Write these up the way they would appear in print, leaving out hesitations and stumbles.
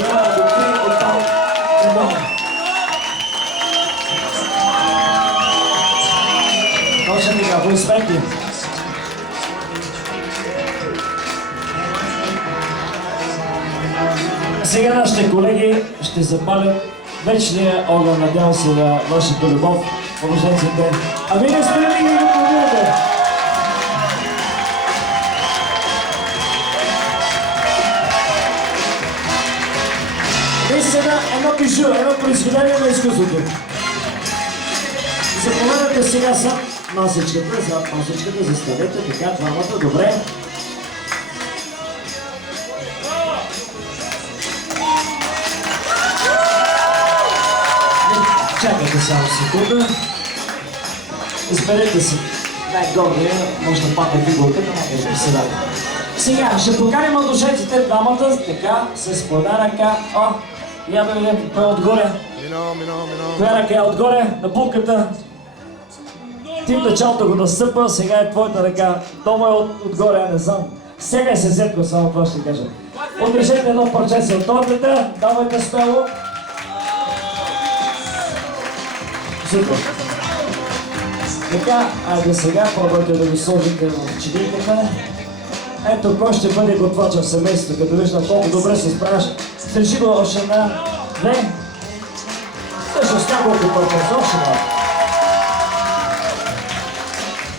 няма да го крие оттам едно. Точно така, аплодисменти. Сега нашите колеги ще запалят вечния огън, надявам се, на вашата любов, младоженците. А вие не сте ли ги аплодирате? Наистина едно бижу, едно произведение на изкуството. Заповядайте сега за масичката, заставете така двамата, добре. Чакайте само секунда. Изберете си най-горния, може да падне фигурата, но не ще се даде. Сега ще поканим младоженците двамата, така, с по една ръка. О, я да видим кой е отгоре. Коя ръка е отгоре на булката. Ти в началото го настъпа, сега е твоята ръка. Тома е отгоре, а не знам. Сега е съседко, само това ще кажа. Отрежете едно парче от тортата, давайте смело. Супер. Така, айде сега пробвайте да го сложите в чиниката. Ето кой ще бъде готвача в семейството, като виждам колко добре се справяш. Стрежи го още на две. Също с няколко първоз, още малко.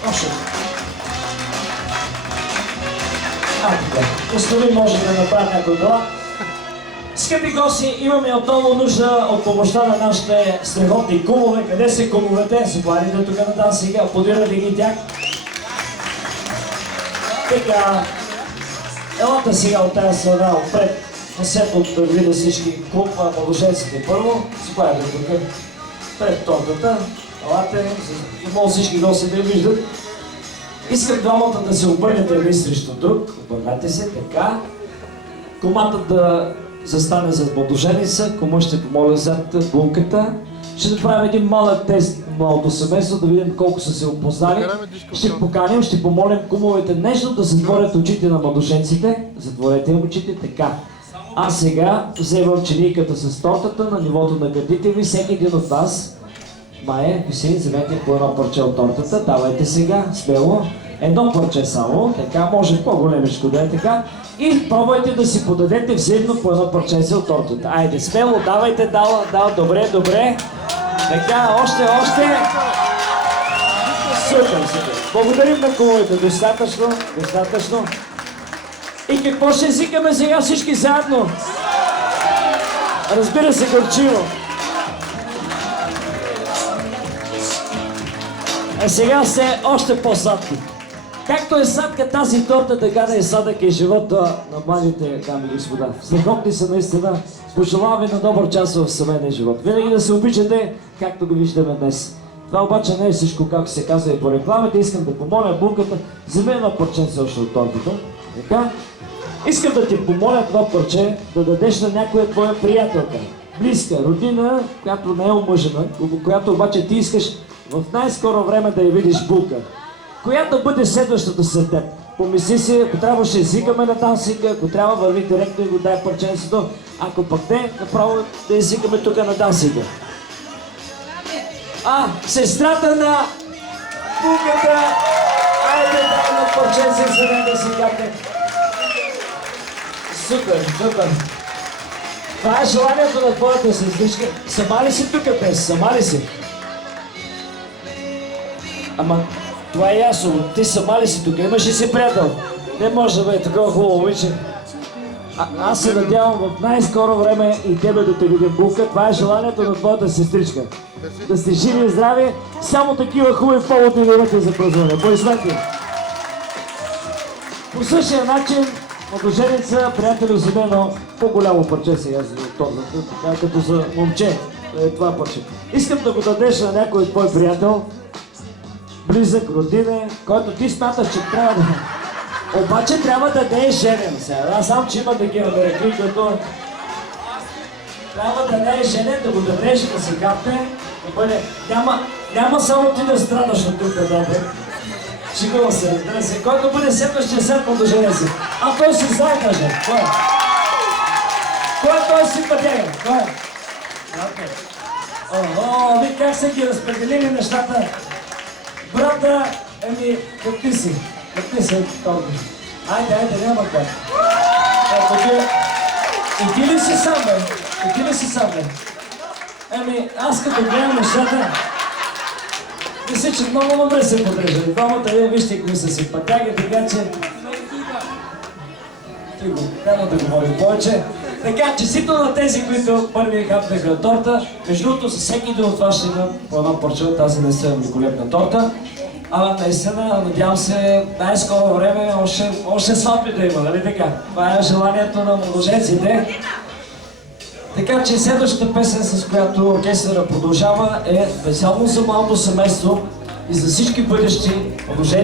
Още. Така. Остави може да направи някой дела. Скъпи гости, имаме отново нужда от помощта на нашите страхотни кумове. Къде са кумовете? Заповядайте тук на нас сега, аплодирайте ги тях. Така, елата сега от тази страна отпред, на сето да видя всички младоженците първо. Заповядайте тук, пред тортата. Елате, не мога всички гости да я виждат. Искам двамата да се обърнете един срещу друг. Обърнете се, така. Кумата да застане зад младоженица, кума ще помоля зад булката. Ще направим един малък тест на младото семейство, да видим колко са се опознали. Ще поканим, ще помолим кумовете нежно да затворят очите на младоженците. Затворете им очите, така. А сега вземам чиниката с тортата на нивото на гърдите ви. Всеки един от вас, Майя, Хюсейн, вземете по едно парче от тортата. Давайте сега, смело. Едно парче само, така, може по-големичко да е така. И пробвайте да си подадете взаимно по едно парченце от тортата. Айде, смело, давайте, дава, добре, добре. Така, още. Супер. Благодарим на кумовете, достатъчно. И какво ще извикаме сега всички заедно? Разбира се, горчиво. А сега сте още по-сладки. Както е сладка тази торта, така да е сладък и живота на младите дами и господа. Страхотни са наистина. Пожелавам ви на добър час в семейния живот. Винаги да се обичате, както го виждаме днес. Това обаче не е всичко, както се казва и по рекламите. Искам да помоля булката, вземи едно парченце още от тортата. Така. Искам да ти помоля това парче да дадеш на някоя твоя приятелка. Близка, родина, която не е омъжена, която обаче ти искаш в най-скоро време да я видиш булка. Коя да бъде следващата след теб? Помисли си, ако трябва ще извикаме на дансинга, ако трябва върви директно и го дай парченцето, ако пък не, направо да извикаме тук на дансинга. Сестрата на булката, айде дай на парченце за мен да си капне. Супер. Това е желанието на твоята сестричка. Сама ли си тук днес? Сама ли си? Ама, това е ясно. Ти сама ли си тук? Имаш ли си приятел? Не може да бъде такова хубаво момиче. Аз се надявам в най-скоро време и тебе да те видим, булка. Това е желанието на твоята сестричка. Да сте живи и здрави. Само такива хубави поводи да имате за празнуване. Аплодисменти. По същия начин, младоженица, приятели, вземе едно по-голямо парче сега за тортата, така като за момче. Това парче. Искам да го дадеш на някой твой приятел, близък, родинен, който ти смяташ, че трябва да... Обаче трябва да не е женен сега. Аз знам, че има такива мерки, които... Трябва да не е женен, да го дадеш, да се капне, да бъде... Няма само ти да страдаш от тук, добре. Шикова се, разбира се. Който бъде следващия след младоженец. А той си знае, каже. Кой е този симпатяга? Кой е? Охо, ви как са ги разпределили нещата? Брата, какви си? Какви си, Торби? Айде, няма как. Ето ти... И ти ли си сам, бе? И ти ли си сам, бе? Аз като гледам нещата... Мисля, че много добре се подреждали. Двамата вие вижте кои са симпатяги, така че... Тихо, няма да говорим повече. Така, честито на тези, които първи хапнаха торта. Между другото, за всеки един от вас ще има по едно парче от тази наистина великолепна торта. Наистина, надявам се, най-скоро време още сватби да има, нали така? Това е желанието на младоженците. Така че следващата песен, с която оркестъра продължава, е весело за малко семейство и за всички бъдещи младоженци.